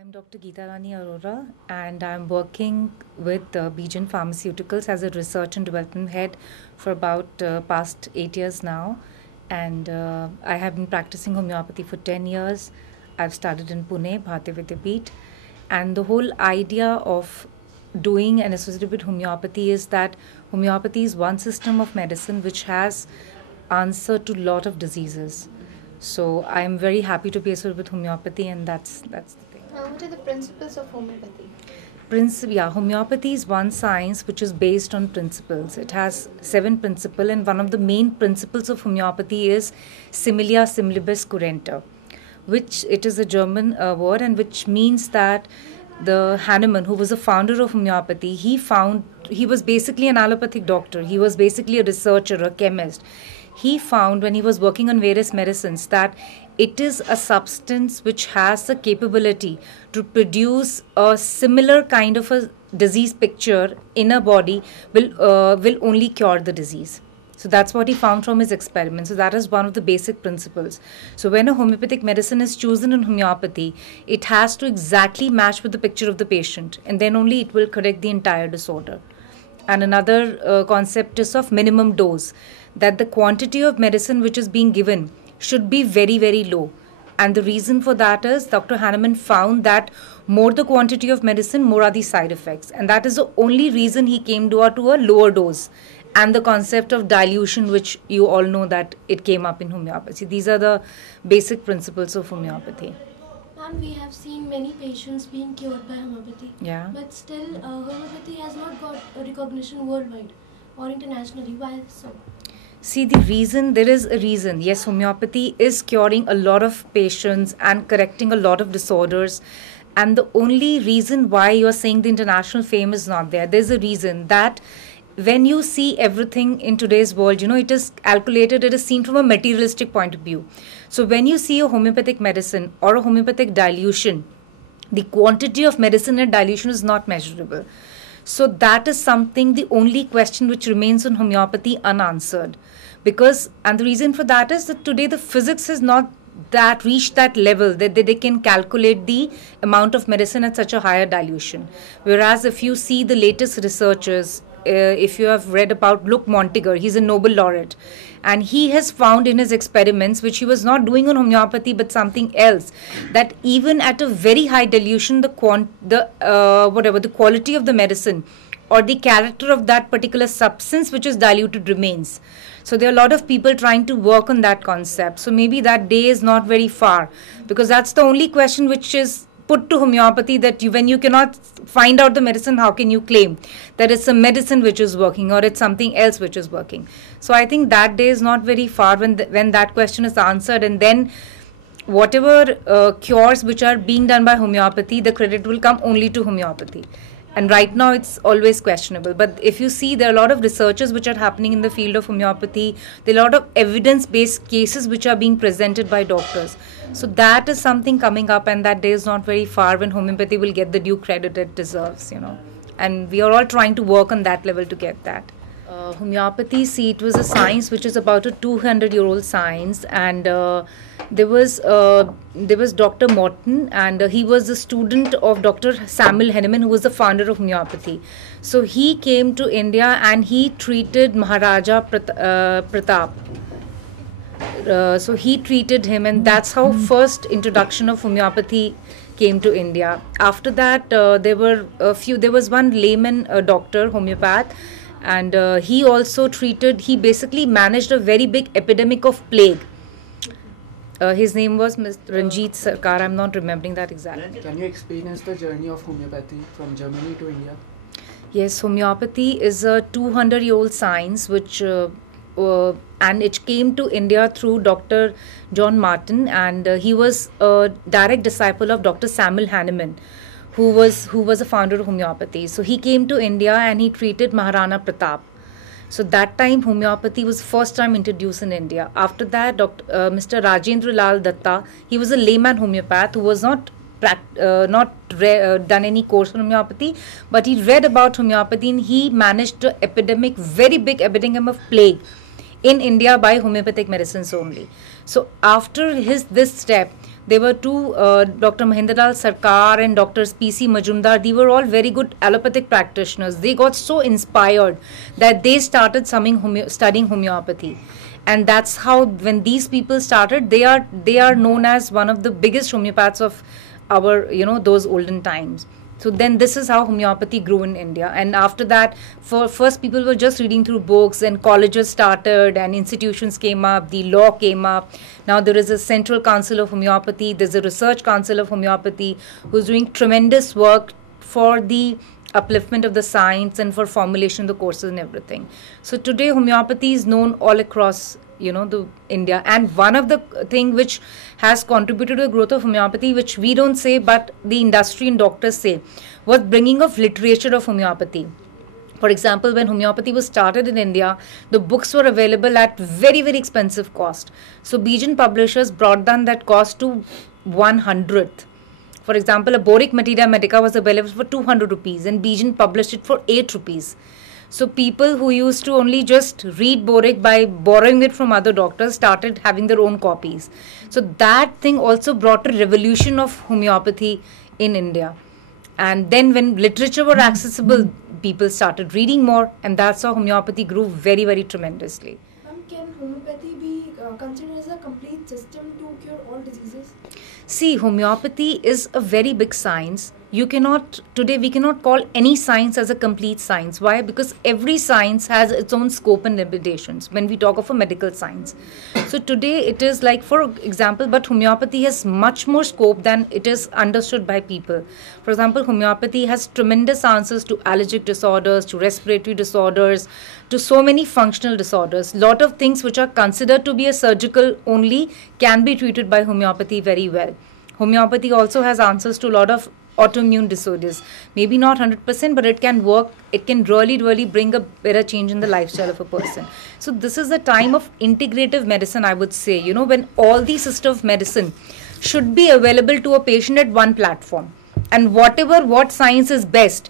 I'm Dr. Geeta Rani Arora, and I'm working with Jain Pharmaceuticals as a research and development head for about past 8 years now. And I have been practicing homeopathy for 10 years. I've started in Pune, Bharati Vidyapeeth. And the whole idea of doing and associated with homeopathy is that homeopathy is one system of medicine which has answer to a lot of diseases. So I'm very happy to be associated with homeopathy, and that's the thing. What are the principles of homeopathy? Homeopathy is one science which is based on principles. It has 7 principles, and one of the main principles of homeopathy is similia similibus curenta, which it is a German word, and which means that the Hahnemann, who was the founder of homeopathy, he was basically an allopathic doctor. He was basically a researcher, a chemist. He found when he was working on various medicines that it is a substance which has the capability to produce a similar kind of a disease picture in a body will only cure the disease. So that's what he found from his experiments. So that is one of the basic principles. So when a homeopathic medicine is chosen in homeopathy, it has to exactly match with the picture of the patient, and then only it will correct the entire disorder. And another concept is of minimum dose, that the quantity of medicine which is being given should be very, very low. And the reason for that is Dr. Hahnemann found that more the quantity of medicine, more are the side effects. And that is the only reason he came to a lower dose. And the concept of dilution, which you all know that it came up in homeopathy. These are the basic principles of homeopathy. Ma'am, we have seen many patients being cured by homeopathy. Yeah. But still, homeopathy has not got recognition worldwide or internationally. Why so? See, there is a reason. Yes, homeopathy is curing a lot of patients and correcting a lot of disorders. And the only reason why you're saying the international fame is not there, there's a reason that when you see everything in today's world, it is calculated, it is seen from a materialistic point of view. So when you see a homeopathic medicine or a homeopathic dilution, the quantity of medicine and dilution is not measurable. So that is something, the only question which remains in homeopathy unanswered. And the reason for that is that today the physics has not reached that level that they can calculate the amount of medicine at such a higher dilution. Whereas if you see the latest researchers, if you have read about Luc Montagnier, he's a Nobel laureate, and he has found in his experiments, which he was not doing on homeopathy but something else, that even at a very high dilution, the quality of the medicine or the character of that particular substance which is diluted remains. So there are a lot of people trying to work on that concept. So maybe that day is not very far, because that's the only question which is put to homeopathy, that when you cannot find out the medicine, how can you claim that it's a medicine which is working or it's something else which is working? So I think that day is not very far when that question is answered, and then whatever cures which are being done by homeopathy, the credit will come only to homeopathy. And right now it's always questionable. But if you see, there are a lot of researches which are happening in the field of homeopathy. There are a lot of evidence-based cases which are being presented by doctors. So that is something coming up, and that day is not very far when homeopathy will get the due credit it deserves, And we are all trying to work on that level to get that. Homeopathy, see, it was a science which is about a 200-year-old science, and there was Dr. Morton, and he was a student of Dr. Samuel Hahnemann, who was the founder of homeopathy. So he came to India and he treated Maharaja Pratap. So he treated him, and that's how first introduction of homeopathy came to India. After that, there was one layman doctor, homeopath, and he basically managed a very big epidemic of plague. His name was Mr. Ranjit Sarkar. I'm not remembering that exactly. Can you explain us the journey of homeopathy from Germany to India? Yes, homeopathy is a 200-year-old science which and it came to India through Dr. John Martin, and he was a direct disciple of Dr. Samuel Hahnemann, who was a founder of homeopathy. So he came to India and he treated Maharana Pratap. So that time homeopathy was first time introduced in India. After that, Mr. Rajendra Lal Datta, he was a layman homeopath who was not done any course on homeopathy, but he read about homeopathy, and he managed a very big epidemic of plague in India by homeopathic medicines only. So after this step, There were two, Dr. Mahendralal Sarkar and Dr. P.C. Majumdar. They were all very good allopathic practitioners. They got so inspired that they started studying homeopathy. And that's how, when these people started, they are known as one of the biggest homeopaths of our, those olden times. So then this is how homeopathy grew in India. And after that, first people were just reading through books, and colleges started and institutions came up, the law came up. Now there is a Central Council of Homeopathy, there's a Research Council of Homeopathy who's doing tremendous work for the upliftment of the science and for formulation of the courses and everything. So today homeopathy is known all across the India. And one of the thing which has contributed to the growth of homeopathy, which we don't say but the industry and doctors say, was bringing of literature of homeopathy. For example, when homeopathy was started in India, the books were available at very, very expensive cost. So Bijan publishers brought down that cost to 1/100th. For example, a boric materia medica was available for 200 rupees and Bijan published it for 8 rupees. So people who used to only just read boric by borrowing it from other doctors started having their own copies. So that thing also brought a revolution of homeopathy in India. And then when literature were accessible, people started reading more, and that's how homeopathy grew very, very tremendously. Can homeopathy be considered as a complete system to cure all diseases? See, homeopathy is a very big science. Today we cannot call any science as a complete science. Why? Because every science has its own scope and limitations when we talk of a medical science. So today it is like, for example, but homeopathy has much more scope than it is understood by people. For example, homeopathy has tremendous answers to allergic disorders, to respiratory disorders, to so many functional disorders. Lot of things which are considered to be a surgical only can be treated by homeopathy very well. Homeopathy also has answers to a lot of autoimmune disorders. Maybe not 100%, but it can work. It can really, really bring a better change in the lifestyle of a person. So this is the time of integrative medicine, I would say, when all the system of medicine should be available to a patient at one platform. And what science is best,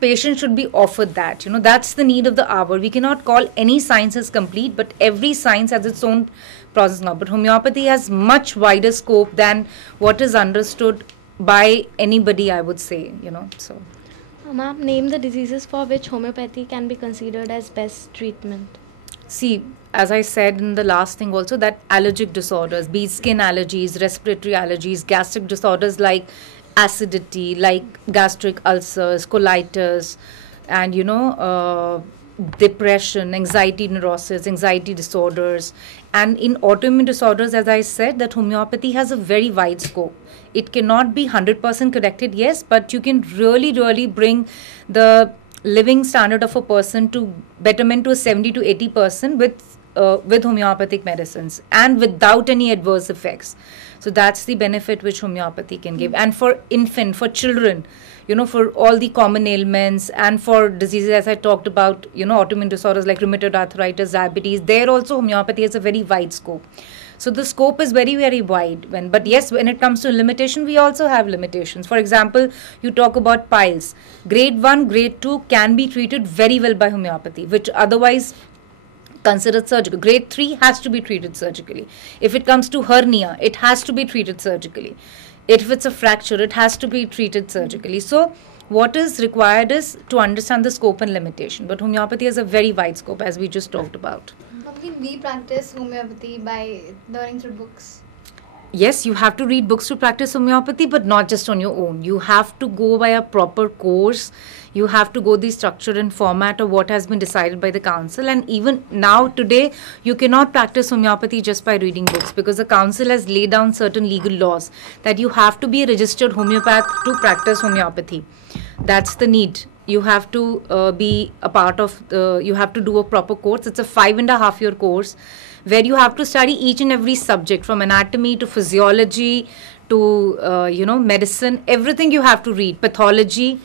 patient should be offered that. That's the need of the hour. We cannot call any science as complete, but every science has its own process now. But homeopathy has much wider scope than what is understood by anybody, I would say, so. Ma'am, name the diseases for which homeopathy can be considered as best treatment. See, as I said in the last thing also, that allergic disorders, be it skin allergies, respiratory allergies, gastric disorders like acidity, like gastric ulcers, colitis, and depression, anxiety neurosis, anxiety disorders. And in autoimmune disorders, as I said, that homeopathy has a very wide scope. It cannot be 100% corrected, yes, but you can really, really bring the living standard of a person to betterment to a 70 to 80% with homeopathic medicines and without any adverse effects. So that's the benefit which homeopathy can give. And for for children, for all the common ailments, and for diseases as I talked about, autoimmune disorders like rheumatoid arthritis, diabetes, there also homeopathy has a very wide scope. So the scope is very, very wide. But yes, when it comes to limitation, we also have limitations. For example, you talk about piles. Grade 1, grade 2 can be treated very well by homeopathy, which otherwise considered surgical. Grade 3 has to be treated surgically. If it comes to hernia, it has to be treated surgically. If it's a fracture, it has to be treated surgically. So what is required is to understand the scope and limitation. But homeopathy has a very wide scope, as we just talked about. Can we practice homeopathy by learning through books? Yes, you have to read books to practice homeopathy, but not just on your own. You have to go by a proper course. You have to go the structure and format of what has been decided by the council. And even now, today, you cannot practice homeopathy just by reading books, because the council has laid down certain legal laws that you have to be a registered homeopath to practice homeopathy. That's the need. You have to be a part of, you have to do a proper course. It's a 5.5-year course where you have to study each and every subject, from anatomy to physiology to, medicine. Everything you have to read, pathology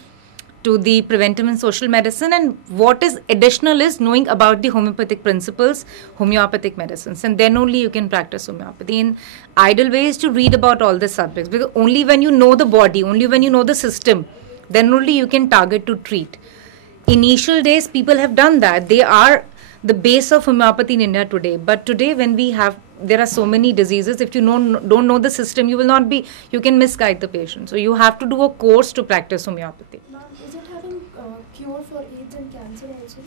to the preventive and social medicine. And what is additional is knowing about the homeopathic principles, homeopathic medicines. And then only you can practice homeopathy. In ideal way is to read about all the subjects, because only when you know the body, only when you know the system, then only you can target to treat. Initial days, people have done that. They are the base of homeopathy in India today. But today, when there are so many diseases, if you don't know the system, you can misguide the patient. So you have to do a course to practice homeopathy. Ma'am, is it having cure for AIDS and cancer also?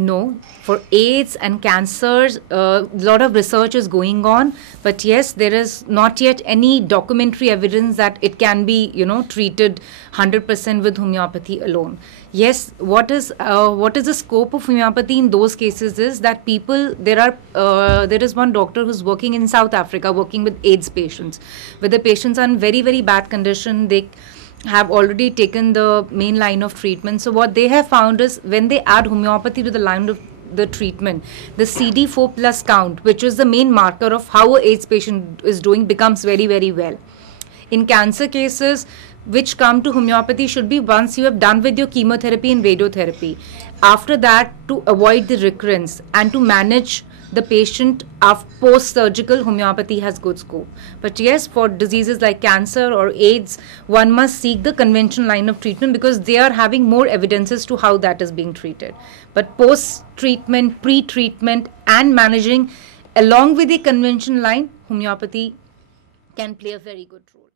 No, for AIDS and cancers, a lot of research is going on, but yes, there is not yet any documentary evidence that it can be, treated 100% with homeopathy alone. Yes, what is the scope of homeopathy in those cases is that there is one doctor who's working in South Africa, working with AIDS patients, where the patients are in very, very bad condition. They have already taken the main line of treatment. So what they have found is when they add homeopathy to the line of the treatment, the CD4 plus count, which is the main marker of how an AIDS patient is doing, becomes very, very well. In cancer cases, which come to homeopathy, should be once you have done with your chemotherapy and radiotherapy. After that, to avoid the recurrence and to manage the patient post-surgical, homeopathy has good scope. But yes, for diseases like cancer or AIDS, one must seek the conventional line of treatment because they are having more evidences to how that is being treated. But post-treatment, pre-treatment and managing along with the conventional line, homeopathy can play a very good role.